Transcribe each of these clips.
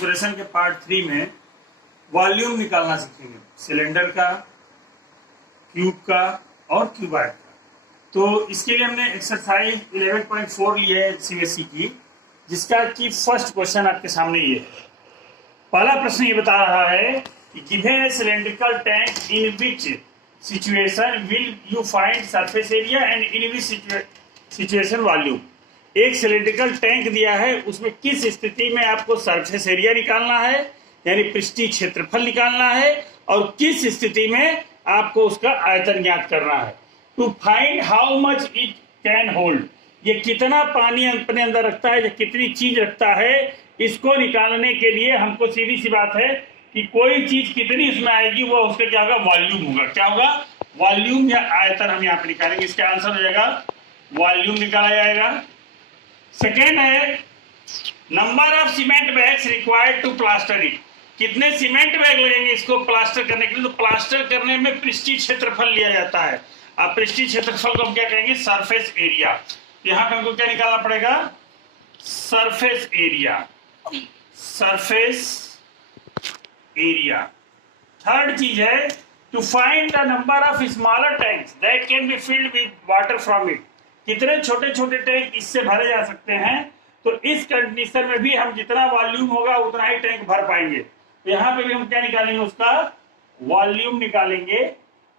Expression के part 3 में volume निकालना सीखेंगे, सिलेंडर का, क्यूब का और क्यूबॉइड का। तो इसके लिए हमने एक्सरसाइज 11.4 ली है सीबीएसई की, जिसका कि फर्स्ट क्वेश्चन आपके सामने ये है। पहला प्रश्न ये बता रहा है कि given A cylindrical tank in which situation will you find surface area and in which situation volume. एक सिलेंड्रिकल टैंक दिया है, उसमें किस स्थिति में आपको सरफेस एरिया निकालना है यानी पृष्ठीय क्षेत्रफल निकालना है और किस स्थिति में आपको उसका आयतन ज्ञात करना है। To find how much it can hold, ये कितना पानी अपने अंदर रखता है, ये कितनी चीज रखता है, इसको निकालने के लिए हमको सीधी सी बात है कि कोई चीज कितनी इसमें आएगी वो उसका क्या होगा, वॉल्यूम होगा। क्या होगा, वॉल्यूम या आयतन हम यहाँ पे निकालेंगे। इसका आंसर हो जाएगा वॉल्यूम निकाला जाएगा। सेकेंड है number of cement bags required to plaster it, कितने सीमेंट बैग लगेंगे इसको प्लास्टर करने के लिए। तो प्लास्टर करने में पृष्ठीय क्षेत्रफल लिया जाता है। अब पृष्ठीय क्षेत्रफल को हम क्या कहेंगे, सरफेस एरिया। यहां पे हमको क्या निकालना पड़ेगा, surface area, surface area. Third चीज है to find the number of smaller tanks that can be filled with water from it, कितने छोटे छोटे टैंक इससे भरे जा सकते हैं। तो इस कंडीशन में भी हम जितना वॉल्यूम होगा उतना ही टैंक भर पाएंगे। तो यहाँ पे भी हम क्या निकालेंगे, उसका वॉल्यूम निकालेंगे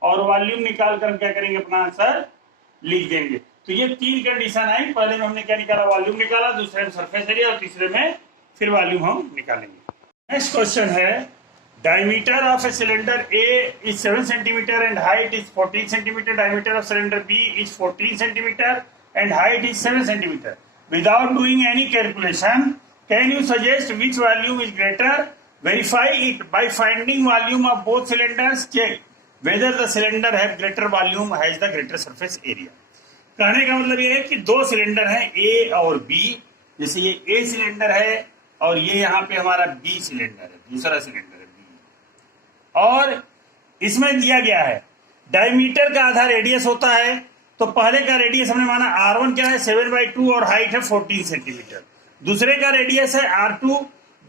और वॉल्यूम निकाल कर हम क्या करेंगे, अपना आंसर लिख देंगे। तो ये तीन कंडीशन आई, पहले में हमने क्या निकाला, वॉल्यूम निकाला, दूसरे में सरफेस एरिया और तीसरे में फिर वॉल्यूम हम निकालेंगे। नेक्स्ट क्वेश्चन है diameter of a cylinder A is 7 cm and height is 14 cm. Diameter of cylinder B is 14 cm and height is 7 cm. Without doing any calculation, can you suggest which volume is greater? Verify it by finding volume of both cylinders. Check whether the cylinder have greater volume has the greater surface area. कहने का मतलब ये है कि दो cylinder हैं A और B। जैसे ये A सिलेंडर है और ये यहाँ पे हमारा B सिलेंडर है, दूसरा सिलेंडर है। और इसमें दिया गया है डायमीटर का आधा रेडियस होता है। तो पहले का रेडियस हमने माना R1 क्या है, 7/2 और हाइट है 14 सेंटीमीटर। दूसरे का रेडियस है R2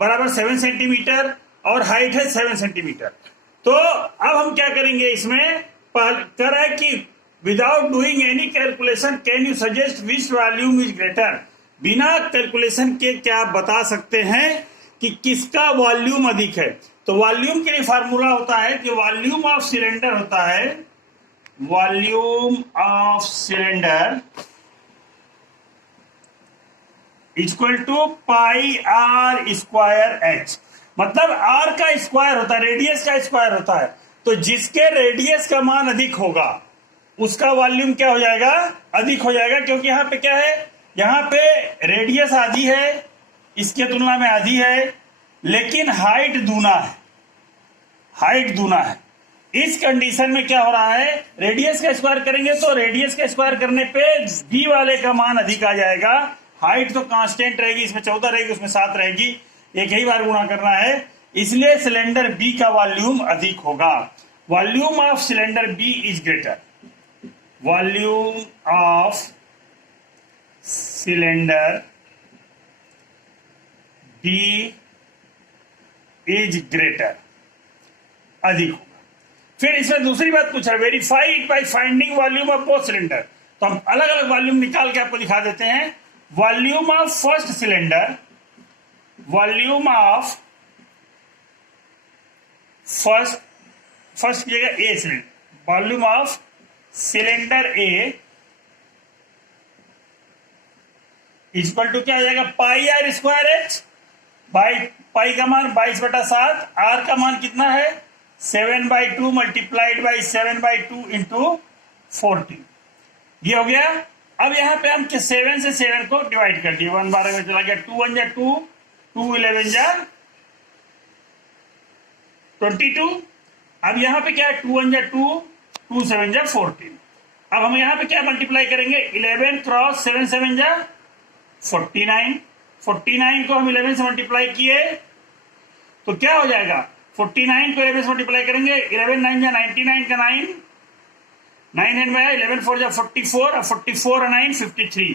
बराबर 7 सेंटीमीटर और हाइट है 7 सेंटीमीटर। तो अब हम क्या करेंगे, इसमें कह रहा है कि without doing any calculation can you suggest which volume is greater. बिना कैलकुलेशन के क्या आप बता सकते हैं कि किसका वॉल्यूम अधिक है। तो वॉल्यूम के लिए फार्मूला होता है कि वॉल्यूम ऑफ सिलेंडर होता है, volume of cylinder equal to pi r square h. मतलब आर का स्क्वायर होता है, रेडियस का स्क्वायर होता है। तो जिसके रेडियस का मान अधिक होगा उसका वॉल्यूम क्या हो जाएगा, अधिक हो जाएगा। क्योंकि यहां पे क्या है, यहां पे रेडियस आधी है, इसके तुलना में आधी है, लेकिन हाइट दूना है, हाइट दूना है। इस कंडीशन में क्या हो रहा है, रेडियस का स्क्वायर करेंगे तो रेडियस का स्क्वायर करने पे बी वाले का मान अधिक आ जाएगा। हाइट तो कांस्टेंट रहेगी, इसमें 14 रहेगी, उसमें 7 रहेगी, एक ही बार गुणा करना है, इसलिए सिलेंडर बी का वॉल्यूम अधिक होगा। Volume of cylinder B is greater, volume of cylinder B is greater, अधिक होगा। फिर इसमें दूसरी बात पूछा, verify it by finding volume of both cylinder. तो हम अलग अलग वॉल्यूम निकाल के आपको दिखा देते हैं। Volume of first cylinder, volume of first कीजिएगा A cylinder, volume of cylinder A equal to क्या हो जाएगा, पाई आर स्क्वायर एच। बाई पाई का मान 22/7, आर का मान कितना है 7/2 मल्टीप्लाइड बाई 7/2 इंटू 40। ये हो गया। अब यहाँ पे हम 7 से 7 को डिवाइड कर दिए, 1 12 में चला गया, 2 1 जा 2, 2 11 जा 22। अब यहाँ पे क्या है, 2 1 जा 2, 2 7 जा 14। अब हम यहाँ पे क्या मल्टीप्लाई करेंगे, 11 क्रॉस 7 7 जा 49। 49 को हम 11 से मल्टीप्लाई किए तो क्या हो जाएगा, 49 को 11 से मल्टीप्लाई करेंगे, 11 9 जा 99 का 9, 9 एंड में 11 4 जा 44, और 44 और 9 53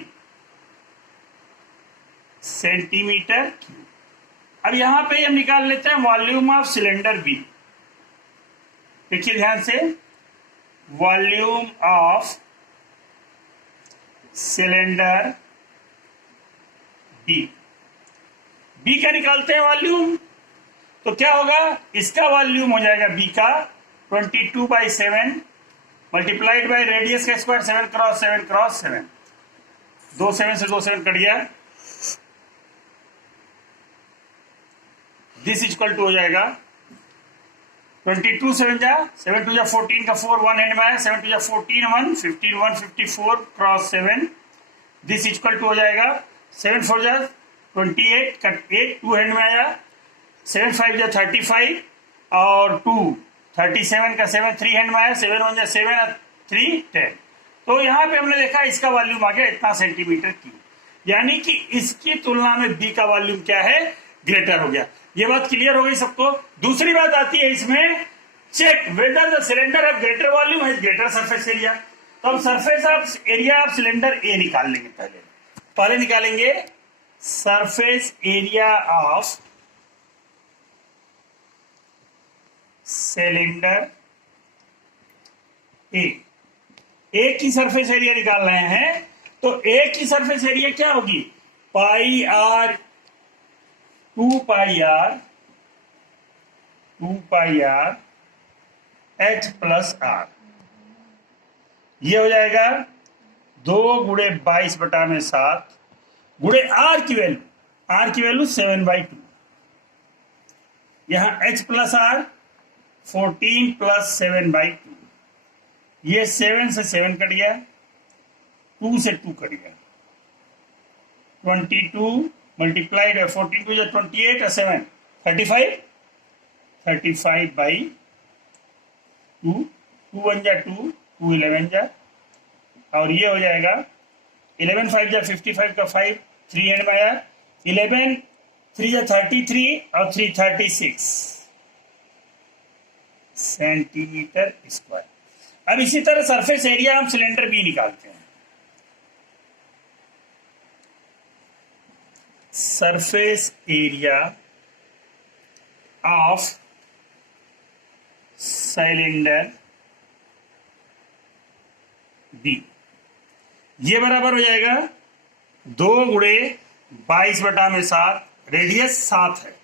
सेंटीमीटर क्यूब। अब यहां पे हम निकाल लेते हैं वॉल्यूम ऑफ सिलेंडर बी। देखिए ध्यान से, volume of cylinder B, B का निकालते हैं वॉल्यूम। तो क्या होगा, इसका वॉल्यूम हो जाएगा बी का 22/7 मल्टीप्लाइड बाय रेडियस का स्क्वायर 7 क्रॉस 7 क्रॉस 7, 2 7 से 2 7 कट गया। दिस इक्वल टू हो जाएगा 22 7 जा 7 2 जा 14 का 4 1 हैंड में आया, 7 2 जा 14 1 15 1 54 क्रॉस 7। दिस इक्वल टू हो जाएगा 7 4 जा 28 कट 8 2 हैंड में आया, 7 5 जा 35 और 2 37 का 7 3 हैंड में आया, 7 1 जा 7 और 3 10। तो यहाँ पे हमने देखा इसका वॉल्यूम आ गया इतना सेंटीमीटर क्यूब, यानी कि इसकी तुलना में बी का वॉल्यूम क्या है, ग्रेटर हो गया। ये बात क्लियर हो गई सबको। दूसरी बात आती है इसमें, check whether the cylinder have greater volume has greater surface area. तो हम surface of area of cylinder A निकाल लेंगे। पहले निकालेंगे surface area of cylinder A की सरफेस एरिया निकाल रहे हैं। तो ए की सरफेस एरिया क्या होगी, pi r 2 pi r h plus r. ये हो जाएगा 2 गुणे 22/7 गुणे आर की वैल्यू 7/2। यहां एच प्लस आर 14 प्लस 7/2। ये 7 से 7 कट गया, 2 से 2 कट गया, 22 मल्टीप्लाइड 14 2 जा 28 और 7 35 35/2 2 1 जा 2 2 11 जा, और ये हो जाएगा 11 5 जा 55 का 5 3 हैंड में आया, 11 3 जा 33 और 3 36 सेंटीमीटर स्क्वायर। अब इसी तरह सरफेस एरिया हम सिलेंडर बी निकालते हैं। Surface area of cylinder B, ये बराबर हो जाएगा 2 गुणे 22/7, रेडियस 7 है,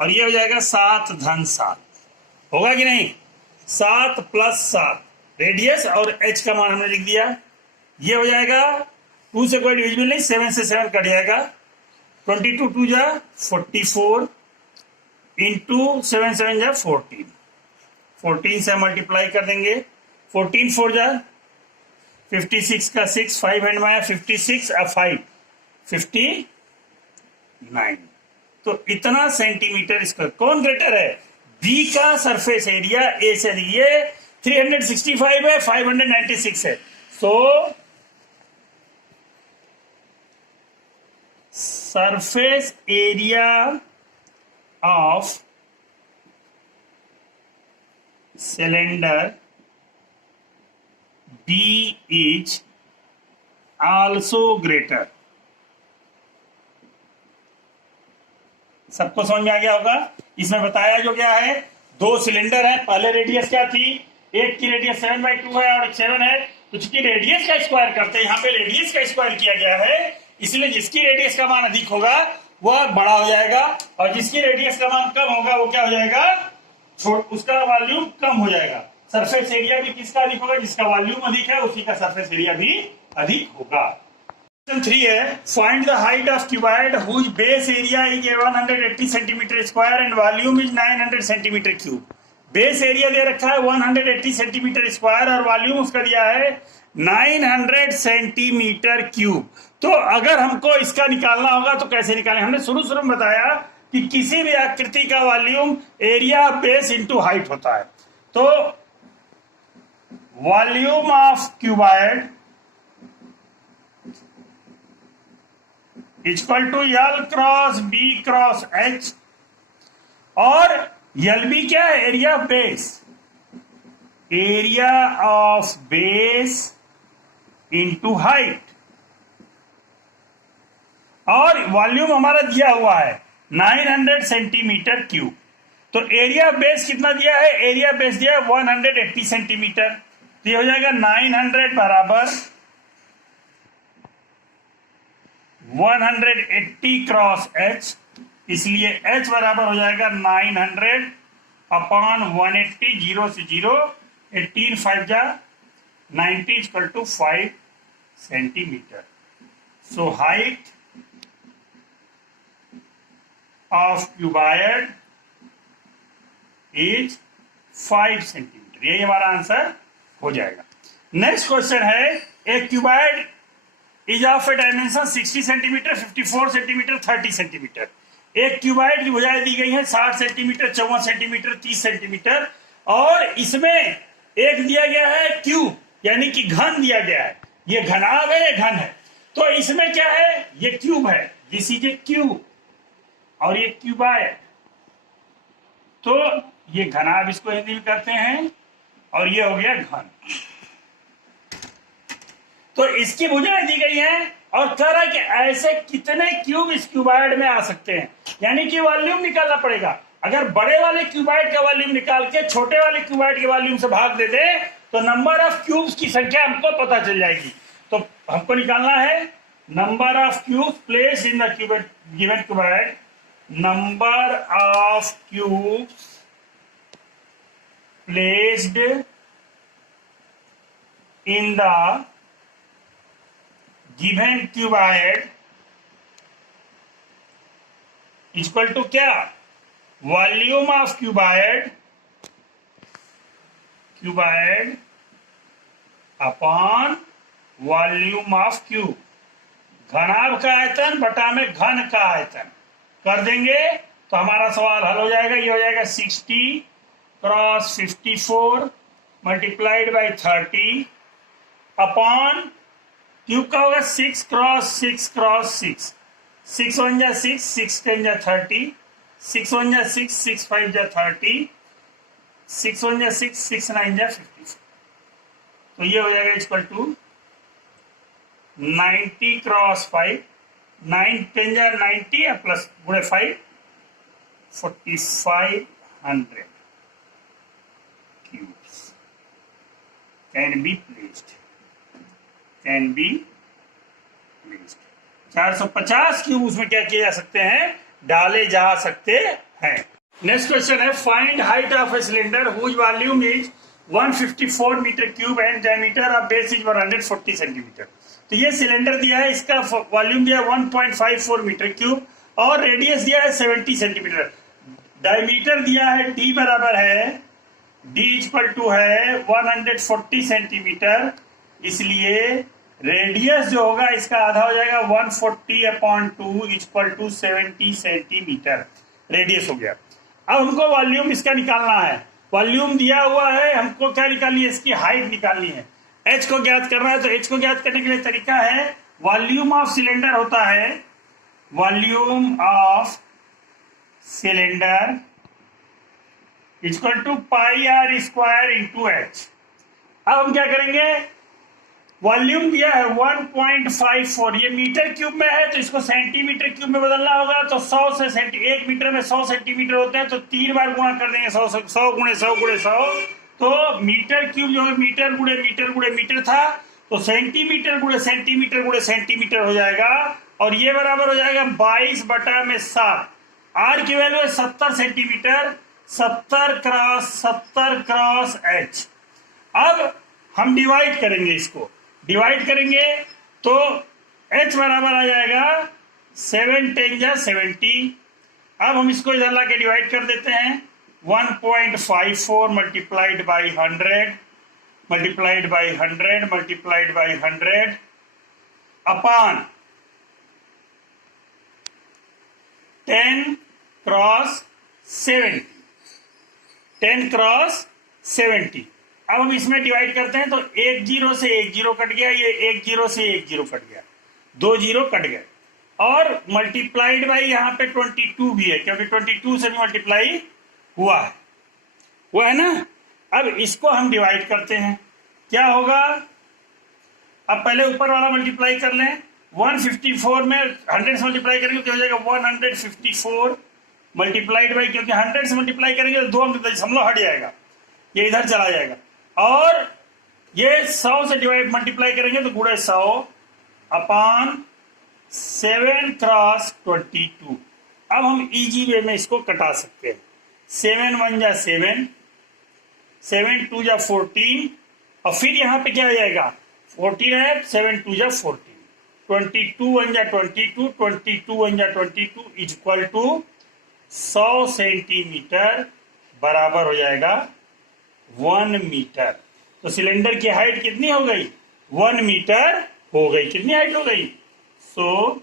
और ये हो जाएगा 7 धन 7, होगा कि नहीं, 7 प्लस 7 रेडियस, और h का मान हमने लिख दिया। ये हो जाएगा 2 से कोई डिविजिबल नहीं, 7 से 7 कट जाएगा, 22 2 जा 44 इंटू 7 7 जा 14, 14 से मल्टीप्लाई कर देंगे, 14 4 जा 56 का 6 5 हैंड में आया, 56 और 5 59। तो इतना सेंटीमीटर स्क्वायर। कौन ग्रेटर है, बी का सरफेस एरिया ए से, ये 365 है 596 है। So surface area of cylinder B is also greater. सबको समझ में आ गया होगा। इसमें बताया जो क्या है, 2 सिलेंडर है, पहले रेडियस क्या थी, एक की रेडियस 7/2 है और 7 है, तो चूंकि रेडियस का स्क्वायर करते हैं, यहाँ पे रेडियस का स्क्वायर किया गया है, इसलिए जिसकी रेडियस का मान अधिक होगा वह बड़ा हो जाएगा, और जिसकी रेडियस का मान कम होगा वो क्या हो जाएगा, उसका वॉल्यूम कम हो जाएगा। सरफेस एरिया भी किसका अधिक होगा, जिसका वॉल्यूम अधिक है उसी का सरफेस एरिया भी अधिक होगा। 3 है, find the height of cuboid whose base area is 180 centimetre square and volume is 900 centimetre cube. Base area दे रखा है 180 सेंटीमीटर स्क्वायर और वॉल्यूम उसका दिया है 900 सेंटीमीटर क्यूब। तो अगर हमको इसका निकालना होगा तो कैसे निकालें, हमने शुरू में बताया कि किसी भी आकृति का volume area base into height होता है। तो volume of cuboid equal to l cross b cross h, और एल बी क्या है, area of base, area of base into height, और वॉल्यूम हमारा दिया हुआ है 900 सेंटीमीटर क्यूब। तो एरिया बेस कितना दिया है? एरिया बेस दिया है 180 सेंटीमीटर। तो ये हो जाएगा 900 बराबर 180 क्रॉस एच, इसलिए एच बराबर हो जाएगा 900 अपॉन 180, 0 से 0, 18 5 जा 90 equal to 5 centimetre. So height of cuboid is 5 centimetre. यही हमारा आंसर हो जाएगा। नेक्स्ट क्वेश्चन है, एक cuboid is of a dimension 60 centimetre, 54 centimetre, 30 centimetre. एक क्यूबाइड की भुजाएं दी गई है 60 सेंटीमीटर, 54 सेंटीमीटर, 30 सेंटीमीटर, और इसमें एक दिया गया है क्यूब, यानी कि घन दिया गया है। ये घनाभ है, ये घन है। तो इसमें क्या है? ये क्यूब है, दिस इज ए क्यूब, और ये क्यूबाइड। तो ये घनाभ इसको हिंदी में कहते हैं, और ये हो गया घन। तो इसकी भुजाएं दी गई हैं और कह रहा है कि ऐसे कितने क्यूब इस क्यूबाइड में आ सकते हैं, यानी कि वॉल्यूम निकालना पड़ेगा। अगर बड़े वाले क्यूबाइड का वॉल्यूम निकाल के छोटे वाले क्यूबाइड के वॉल्यूम से भाग दे दे तो नंबर ऑफ क्यूब्स की संख्या हमको पता चल जाएगी। तो हमको निकालना है number of cubes placed in the given cuboid, number of cubes placed in the given cuboid equal to क्या? Volume of cuboid upon volume of cube. घनाभ का आयतन बटा में घन का आयतन कर देंगे तो हमारा सवाल हल हो जाएगा। ये हो जाएगा 60 cross 54 multiplied by 30 upon cube का होगा 6 क्रॉस 6 क्रॉस 6, 6 1 जा 6, 6 10 जा 30, 6 1 जा 6, 6 5 जा 30, 6 1 जा 6, 6 9 जा 54। तो ये हो जाएगा इक्वल टू 90 क्रॉस 5, 9 10 जा 90 प्लस गुणे 5, 4500 cubes can be placed. 450 cube उसमें क्या किए जा सकते हैं? डाले जा सकते हैं। नेक्स्ट क्वेश्चन है, find height of a cylinder whose volume is 154 metre cube and diameter of base is 140 centimetre. तो ये सिलेंडर दिया है, इसका वॉल्यूम दिया है 1.54 मीटर क्यूब और रेडियस दिया है 70 सेंटीमीटर। डायमीटर दिया है d बराबर है, d इक्वल टू है 140 सेंटीमीटर, इसलिए रेडियस जो होगा इसका आधा हो जाएगा 140/2 इक्वल टू 70 सेंटीमीटर रेडियस हो गया। अब हमको वॉल्यूम इसका निकालना है। वॉल्यूम दिया हुआ है, हमको क्या निकालनी है? इसकी हाइट निकालनी है। एच को ज्ञात करना है, तो एच को ज्ञात करने के लिए तरीका है, वॉल्यूम ऑफ सिलेंडर होता है volume of cylinder equal to pi r square into h. अब हम क्या करेंगे? वॉल्यूम दिया है 1.54, ये मीटर क्यूब में है तो इसको सेंटीमीटर क्यूब में बदलना होगा। तो 100 से 1 मीटर में 100 सेंटीमीटर होते हैं, तो 3 बार गुणा कर देंगे 100 से, 100 गुणे 100 गुणे 100। तो मीटर क्यूब जो है मीटर गुणे मीटर गुणे मीटर था, तो सेंटीमीटर गुणे सेंटीमीटर गुणे सेंटीमीटर हो जाएगा, और ये बराबर हो जाएगा 22/7। आर की वैल्यू है 70 सेंटीमीटर, 70 क्रॉस एच। अब हम डिवाइड करेंगे, इसको डिवाइड करेंगे तो h बराबर आ जाएगा 7 10 जा 70। अब हम इसको इधर ला के डिवाइड कर देते हैं, 1.54 multiplied by 100 multiplied by 100 multiplied by 100 upon 10 cross 70, 10 cross 70। अब हम इसमें डिवाइड करते हैं तो 1 0 से 1 0 कट गया, ये 1 0 से 1 0 कट गया, 2 0 कट गए, और मल्टीप्लाइड बाई यहाँ पे 22 भी है, क्योंकि 22 से भी मल्टीप्लाई हुआ है, वो है ना। अब इसको हम डिवाइड करते हैं, क्या होगा? अब पहले ऊपर वाला मल्टीप्लाई कर लें, 154 में 100 से मल्टीप्लाई करेंगे तो हो जाएगा 154 मल्टीप्लाइड बाई, क्योंकि 100 से मल्टीप्लाई करेंगे तो 2 अंक दशमलव हट जाएगा, ये इधर चला जाएगा। और ये 100 से डिवाइड मल्टीप्लाई करेंगे तो गुणे 100 अपॉन 7 क्रॉस 22। अब हम इजी वे में इसको कटा सकते हैं। 7 1 जा 7, 7 2 जा 14, और फिर यहाँ पे क्या आ जाएगा 14 है, 7 2 जा 14, 22 1 जा 22, 22 1 जा 22 इज इक्वल टू 100 सेंटीमीटर बराबर हो जाएगा 1 मीटर। तो सिलेंडर की हाइट कितनी हो गई 1 मीटर हो गई। कितनी हाइट हो गई? So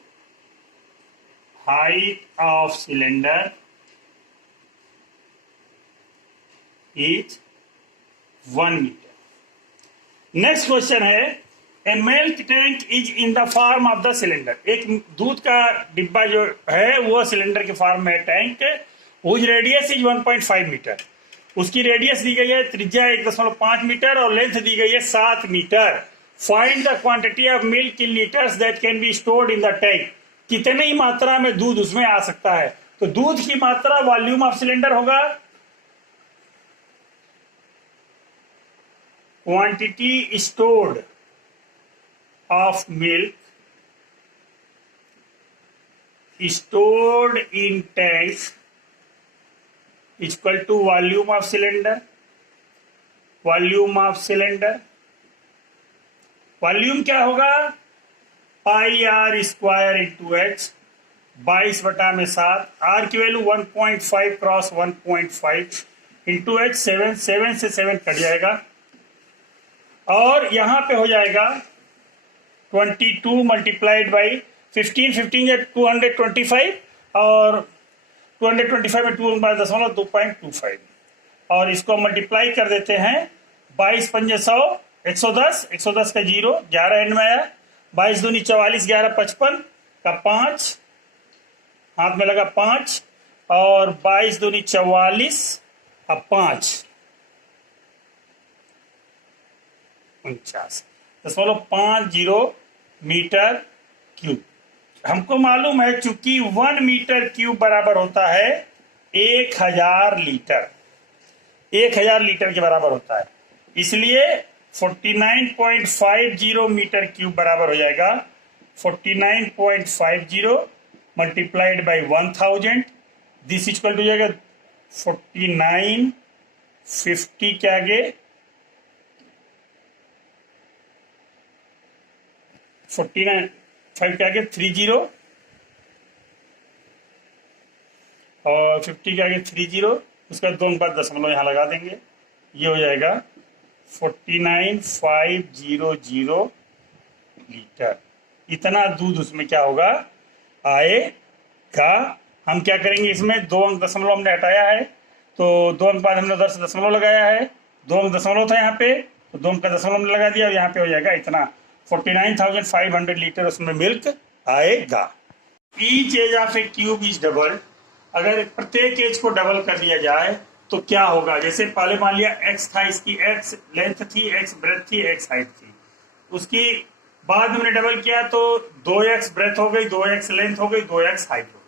height of cylinder is 1 metre. Next question है, a milk tank is in the form of the cylinder. एक दूध का डिब्बा जो है वो सिलेंडर के फॉर्म में है, tank, whose radius is 1.5 metre. उसकी रेडियस दी गई है त्रिज्या 1.5 मीटर और लेंथ दी गई है 7 metre. Find the quantity of milk in litres that can be stored in the tank. कितनी मात्रा में दूध उसमें आ सकता है? तो दूध की मात्रा वॉल्यूम ऑफ सिलेंडर होगा, quantity stored of milk stored in tank equal to volume of cylinder. Volume of cylinder, volume क्या होगा pi r square into h, 22/7। R की वैल्यू 1.5 क्रॉस 1.5 इंटू एच, 7 से 7 कट जाएगा और यहां पे हो जाएगा 22 मल्टीप्लाइड बाई 15, 15 या 225 और 225 में 2.25 और इसको मल्टीप्लाई कर देते हैं 22 पंजे 100, 110, 110 का 0, 11 एंड में आया, 22 दूनी 44, 11 55 का 5, हाथ में लगा 5 और 22 दूनी 44 अब 5 49.50 मीटर क्यूब। हमको मालूम है चूंकि 1 मीटर क्यूब बराबर होता है 1000 लीटर, 1000 लीटर के बराबर होता है, इसलिए 49.50 मीटर क्यूब बराबर हो जाएगा 49.50 multiplied by 1000। This equal to जाएगा 49, 50 के आगे 49, 5 के आगे 30 और 50 के आगे 30, उसका 2 बाद दशमलव यहां लगा देंगे, ये हो जाएगा 49,500 लीटर। इतना दूध उसमें क्या होगा आएगा। हम क्या करेंगे, इसमें 2 अंक दशमलव हमने हटाया है तो 2 अंक बाद हमने उधर से दशमलव लगाया है, 2 अंक दशमलव था यहाँ पे तो 2 अंक का दशमलव हमने लगा दिया और यहाँ पे हो जाएगा इतना 49,500 लीटर उसमें मिल्क आएगा। Each edge of a cube is double. अगर प्रत्येक एज को डबल कर दिया जाए तो क्या होगा? जैसे पहले मान लिया x था, इसकी x लेंथ थी, x ब्रेथ थी, x हाइट थी, उसकी बाद हमने डबल किया तो 2x ब्रेथ हो गई, 2x लेंथ हो गई, 2x हाइट हो गई।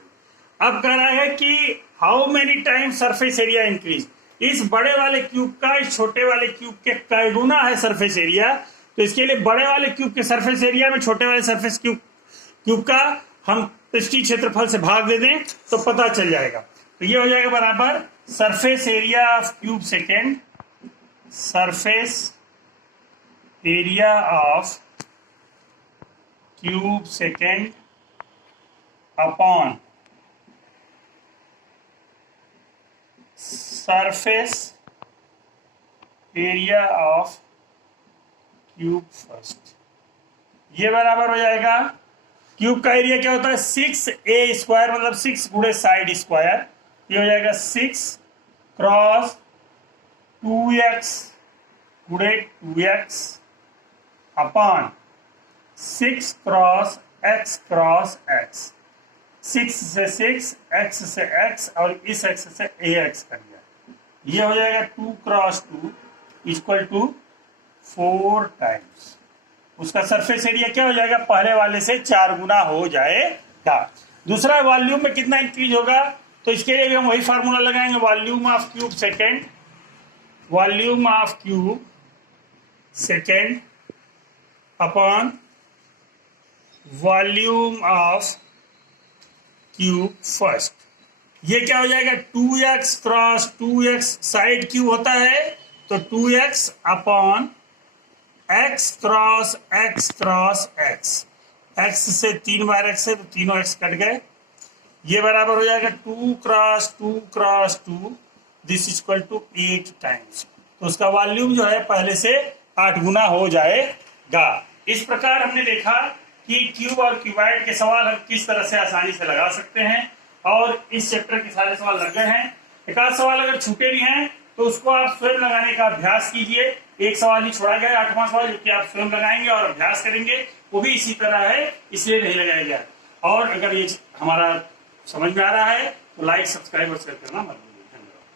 अब कह रहा है कि how many time surface area increase. इस बड़े वाले क्यूब का इस छोटे वाले क्यूब के कई गुना है सरफेस एरिया, तो इसके लिए बड़े वाले क्यूब के सरफेस एरिया में छोटे वाले सरफेस क्यूब का हम पृष्ठीय क्षेत्रफल से भाग दे दें तो पता चल जाएगा। तो ये हो जाएगा बराबर surface area of cube second, surface area of cube second upon surface area of cube first. ये बराबर हो जाएगा, क्यूब का एरिया क्या होता है 6a स्क्वायर, मतलब 6 गुणे साइड स्क्वायर, ये हो जाएगा 6 क्रॉस 2x गुणे 2x अपॉन 6 क्रॉस x, 6 से 6, x से x और इस x से ax कर दिया, ये हो जाएगा 2 क्रॉस 2 इक्वल टू 4 टाइम्स उसका सरफेस एरिया क्या हो जाएगा, पहले वाले से 4 गुना हो जाएगा। दूसरा, वॉल्यूम में कितना इंक्रीज होगा, तो इसके लिए भी हम वही फार्मूला लगाएंगे, volume of cube second, volume of cube second upon volume of cube first. ये क्या हो जाएगा, 2x cross 2x, side cube होता है तो 2x upon x cross x cross x, x से 3 बार x है तो तीनों x कट गए, ये बराबर हो जाएगा 2 cross 2 cross 2, this equal to 8 times. तो उसका वॉल्यूम जो है पहले से 8 गुना हो जाएगा। इस प्रकार हमने देखा कि क्यूब और क्यूबाइड के सवाल हम किस तरह से आसानी से लगा सकते हैं, और इस चैप्टर के सारे सवाल लग गए हैं। एक आध सवाल अगर छूटे भी हैं तो उसको आप स्वयं लगाने का अभ्यास कीजिए। एक सवाल ही छोड़ा गया, 8वां सवाल, जो कि आप स्वयं लगाएंगे और अभ्यास करेंगे, वो भी इसी तरह है, इसलिए नहीं लगाया गया। और अगर ये हमारा समझ में आ रहा है तो लाइक, सब्सक्राइब और शेयर करना मत भूलिए।